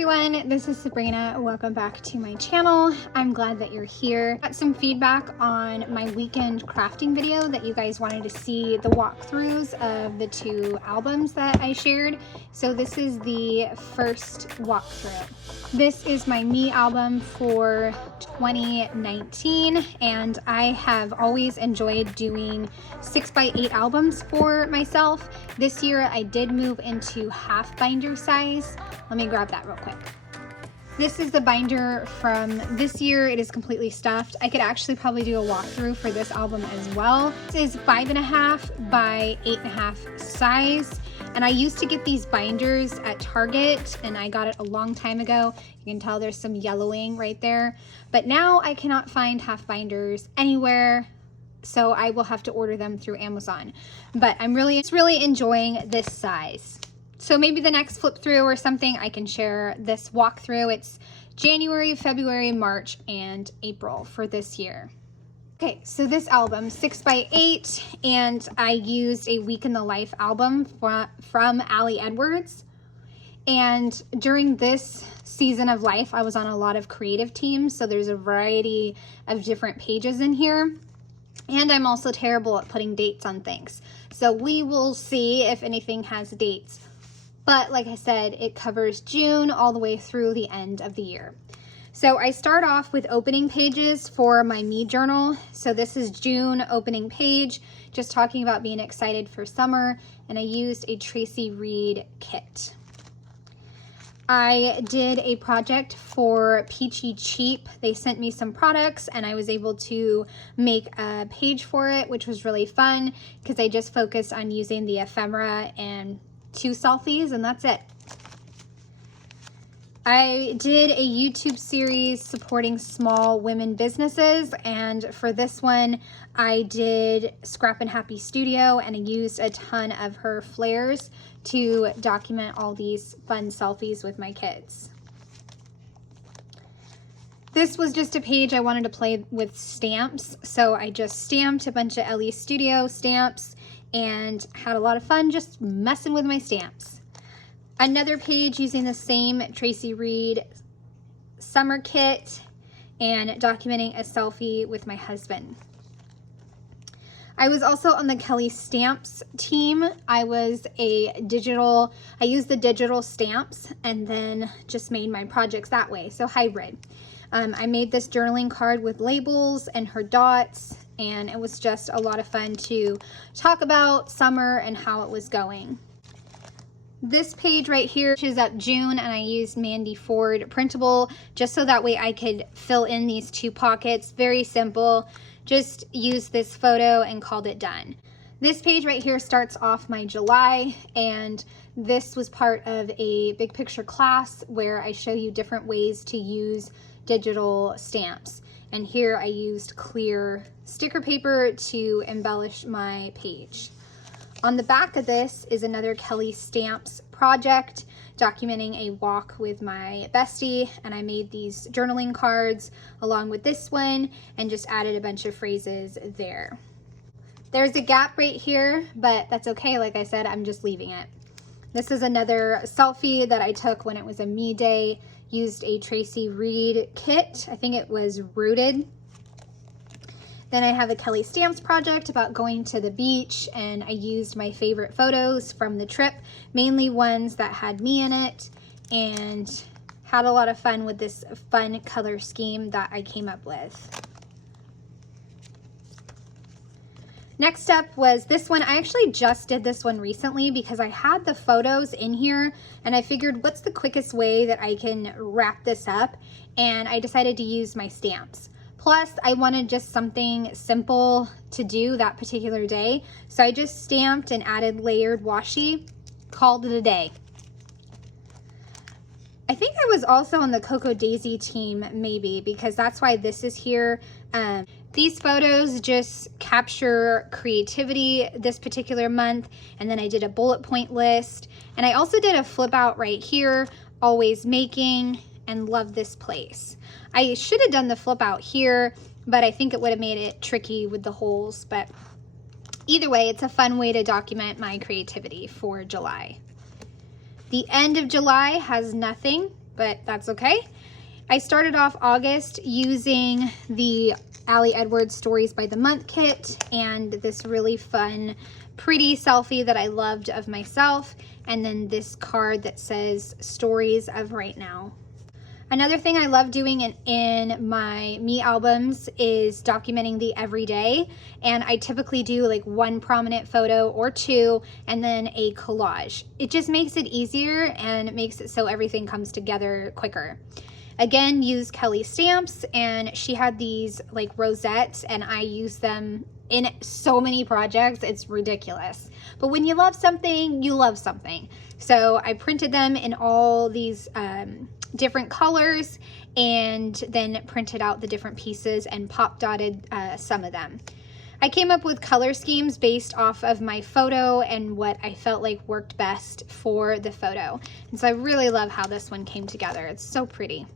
everyone, this is Sabrina. Welcome back to my channel. I'm glad that you're here. Got some feedback on my weekend crafting video that you guys wanted to see the walkthroughs of the two albums that I shared. So this is the first walkthrough. This is my Me album for 2019, and I have always enjoyed doing 6x8 albums for myself. This year I did move into half binder size. Let me grab that real quick. This is the binder from this year. It is completely stuffed. I could actually probably do a walkthrough for this album as well. This is 5.5 by 8.5 size. And I used to get these binders at Target, and I got it a long time ago. You can tell there's some yellowing right there. But now I cannot find half binders anywhere, so I will have to order them through Amazon. But I'm really enjoying this size. So maybe the next flip through or something, I can share this walkthrough. It's January, February, March, and April for this year. Okay, so this album, 6x8, and I used a Week in the Life album from Ali Edwards. And during this season of life, I was on a lot of creative teams, so there's a variety of different pages in here. And I'm also terrible at putting dates on things. So we will see if anything has dates. But like I said, it covers June all the way through the end of the year. So I start off with opening pages for my Me journal. So this is June opening page, just talking about being excited for summer, and I used a Tracy Reed kit. I did a project for Peachy Cheap. They sent me some products and I was able to make a page for it, which was really fun because I just focused on using the ephemera and 2 selfies, and that's it. I did a YouTube series supporting small women businesses, and for this one I did Scrap and Happy Studio, and I used a ton of her flares to document all these fun selfies with my kids. This was just a page I wanted to play with stamps, so I just stamped a bunch of LE Studio stamps and had a lot of fun just messing with my stamps. Another page using the same Tracy Reed summer kit and documenting a selfie with my husband. I was also on the Kelly Stamps team. I used the digital stamps and then just made my projects that way, so hybrid. I made this journaling card with labels and her dots, and it was just a lot of fun to talk about summer and how it was going. This page right here is up June, and I used Mandy Ford printable just so that way I could fill in these 2 pockets. Very simple. Just used this photo and called it done. This page right here starts off my July, and this was part of a big picture class where I show you different ways to use digital stamps. And here I used clear sticker paper to embellish my page. On the back of this is another Kelly Stamps project documenting a walk with my bestie, and I made these journaling cards along with this one and just added a bunch of phrases there. There's a gap right here, but that's okay. Like I said, I'm just leaving it. This is another selfie that I took when it was a Me day. Used a Tracy Reed kit. I think it was Rooted. Then I have a Kelly Stamps project about going to the beach, and I used my favorite photos from the trip, mainly ones that had me in it, and had a lot of fun with this fun color scheme that I came up with. Next up was this one. I actually just did this one recently because I had the photos in here and I figured what's the quickest way that I can wrap this up, and I decided to use my stamps. Plus I wanted just something simple to do that particular day, so I just stamped and added layered washi, called it a day. I think I was also on the Cocoa Daisy team maybe, because that's why this is here. These photos just capture creativity this particular month, and then I did a bullet point list, and I also did a flip out right here, always making, and love this place. I should have done the flip out here, but I think it would have made it tricky with the holes, but either way, it's a fun way to document my creativity for July. The end of July has nothing but that's okay. I started off August using the Allie Edwards Stories by the Month kit and this really fun, pretty selfie that I loved of myself, and then this card that says Stories of Right Now. Another thing I love doing in my me albums is documenting the everyday, and I typically do like one prominent photo or two and then a collage. It just makes it easier and it makes it so everything comes together quicker. Again, use Kelly stamps, and she had these like rosettes and I use them in so many projects, it's ridiculous. But when you love something, you love something. So I printed them in all these different colors and then printed out the different pieces and pop dotted some of them. I came up with color schemes based off of my photo and what I felt like worked best for the photo. And so I really love how this one came together. It's so pretty.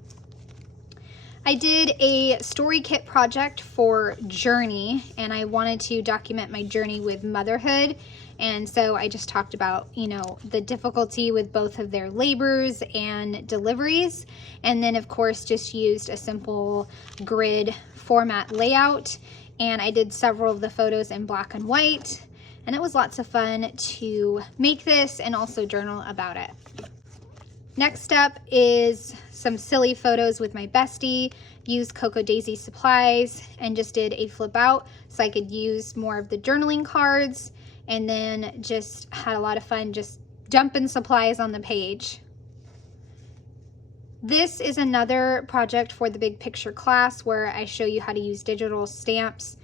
I did a story kit project for Journey, and I wanted to document my journey with motherhood. And so I just talked about, you know, the difficulty with both of their labors and deliveries. And then of course, just used a simple grid format layout. And I did several of the photos in black and white. And it was lots of fun to make this and also journal about it. Next up is some silly photos with my bestie. Used Cocoa Daisy supplies and just did a flip out so I could use more of the journaling cards, and then just had a lot of fun just dumping supplies on the page. This is another project for the Big Picture class where I show you how to use digital stamps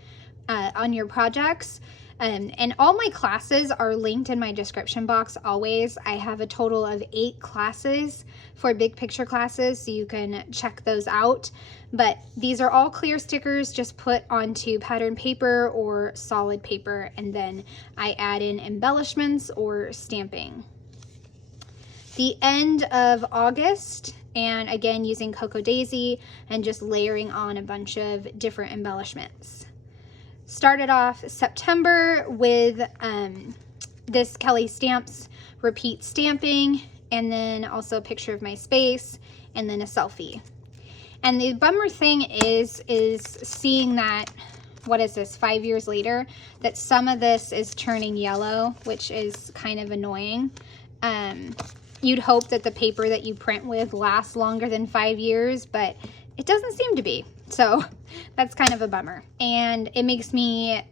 on your projects. And all my classes are linked in my description box always. I have a total of 8 classes for Big Picture classes, so you can check those out. But these are all clear stickers just put onto pattern paper or solid paper, and then I add in embellishments or stamping. The end of August, and again using Cocoa Daisy and just layering on a bunch of different embellishments. Started off September with this Kelly Stamps repeat stamping, and then also a picture of my space, and then a selfie. And the bummer thing is seeing that, what is this, 5 years later, that some of this is turning yellow, which is kind of annoying. You'd hope that the paper that you print with lasts longer than 5 years, but it doesn't seem to be. So that's kind of a bummer. And it makes me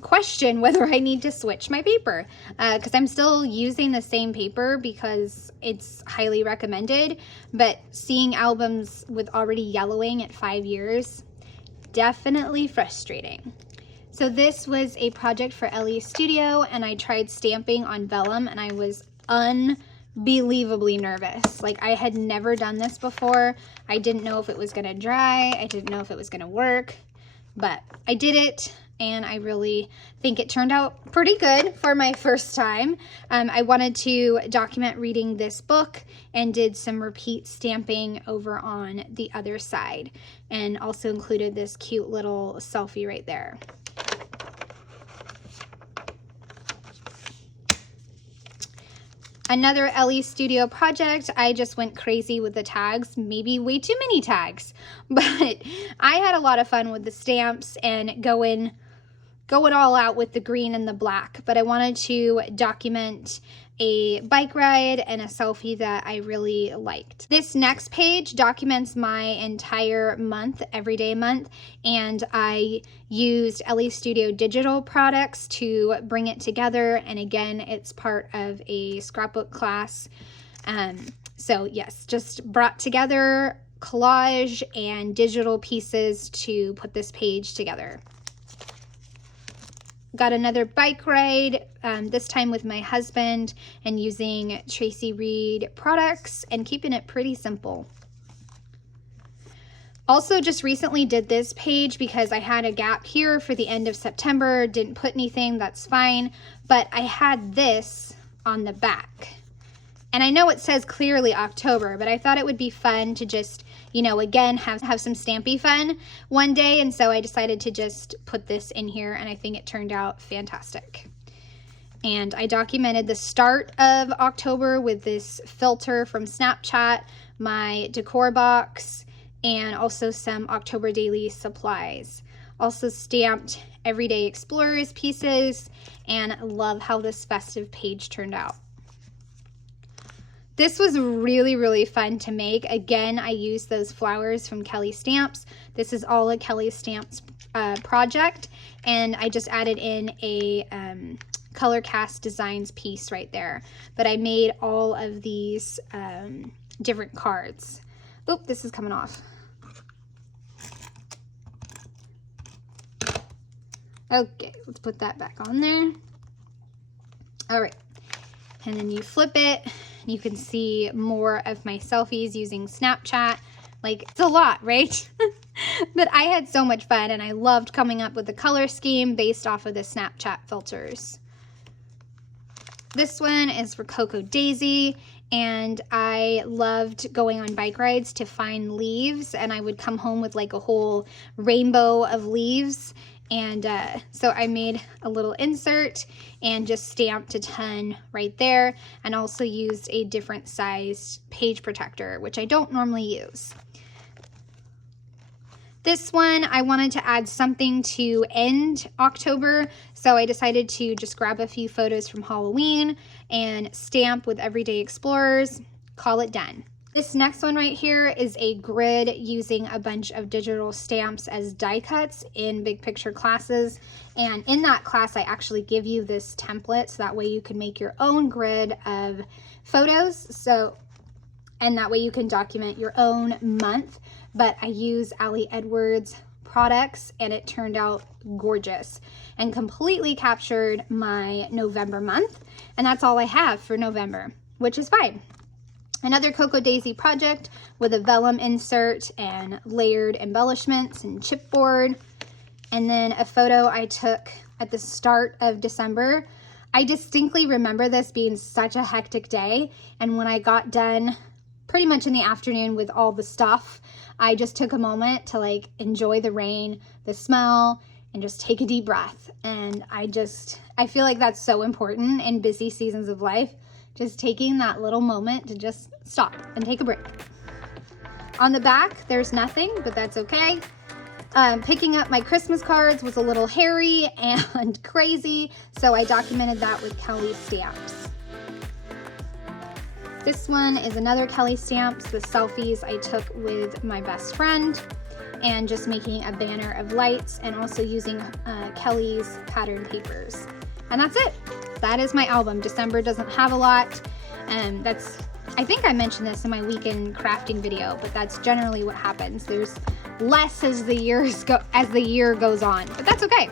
question whether I need to switch my paper, because I'm still using the same paper because it's highly recommended. But seeing albums with already yellowing at 5 years, definitely frustrating. So this was a project for Ellie Studio, and I tried stamping on vellum, and I was unbelievably nervous. Like, I had never done this before. I didn't know if it was gonna dry. I didn't know if it was gonna work, but I did it, and I really think it turned out pretty good for my first time. I wanted to document reading this book and did some repeat stamping over on the other side, and also included this cute little selfie right there. Another Ellie Studio project, I just went crazy with the tags, maybe way too many tags, but I had a lot of fun with the stamps and going all out with the green and the black. But I wanted to document a bike ride and a selfie that I really liked. This next page documents my entire month, everyday month, and I used Ellie Studio digital products to bring it together. And again, it's part of a scrapbook class. So yes, just brought together collage and digital pieces to put this page together. Got another bike ride, this time with my husband, and using Tracy Reed products and keeping it pretty simple. Also just recently did this page because I had a gap here for the end of September, didn't put anything, that's fine, but I had this on the back. And I know it says clearly October, but I thought it would be fun to just, you know, again, have some stampy fun one day. And so I decided to just put this in here, and I think it turned out fantastic. And I documented the start of October with this filter from Snapchat my decor box, and also some October daily supplies. Also stamped Everyday Explorers pieces, and love how this festive page turned out. This was really fun to make. Again, I used those flowers from Kelly Stamps. This is all a Kelly Stamps project, and I just added in a Color Cast Designs piece right there. But I made all of these different cards. Oop, this is coming off. Okay, let's put that back on there. All right, and then you flip it, and you can see more of my selfies using Snapchat. Like, it's a lot, right? But I had so much fun, and I loved coming up with the color scheme based off of the Snapchat filters. This one is for Coco Daisy, and I loved going on bike rides to find leaves, and I would come home with like a whole rainbow of leaves. And so I made a little insert and just stamped a ton right there, and also used a different sized page protector, which I don't normally use. This one, I wanted to add something to end October, so I decided to just grab a few photos from Halloween and stamp with Everyday Explorers, call it done. This next one right here is a grid using a bunch of digital stamps as die cuts in big picture classes. And in that class, I actually give you this template so that way you can make your own grid of photos. And that way you can document your own month. But I use Ali Edwards products, and it turned out gorgeous and completely captured my November month. And that's all I have for November, which is fine. Another Coco Daisy project with a vellum insert and layered embellishments and chipboard. And then a photo I took at the start of December. I distinctly remember this being such a hectic day, and when I got done pretty much in the afternoon with all the stuff, I just took a moment to like enjoy the rain, the smell, and just take a deep breath. And I feel like that's so important in busy seasons of life. Just taking that little moment to just stop and take a break. On the back, there's nothing, but that's okay. Picking up my Christmas cards was a little hairy and crazy, so I documented that with Kelly Stamps. This one is another Kelly Stamps, the selfies I took with my best friend, and just making a banner of lights, and also using Kelly's pattern papers. And that's it. That is my album. December doesn't have a lot. I think I mentioned this in my weekend crafting video, but that's generally what happens. There's less as the year goes on, but that's okay.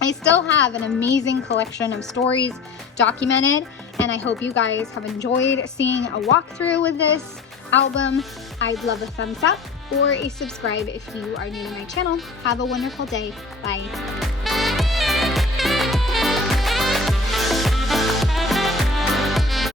I still have an amazing collection of stories documented, and I hope you guys have enjoyed seeing a walkthrough with this album. I'd love a thumbs up or a subscribe if you are new to my channel. Have a wonderful day. Bye.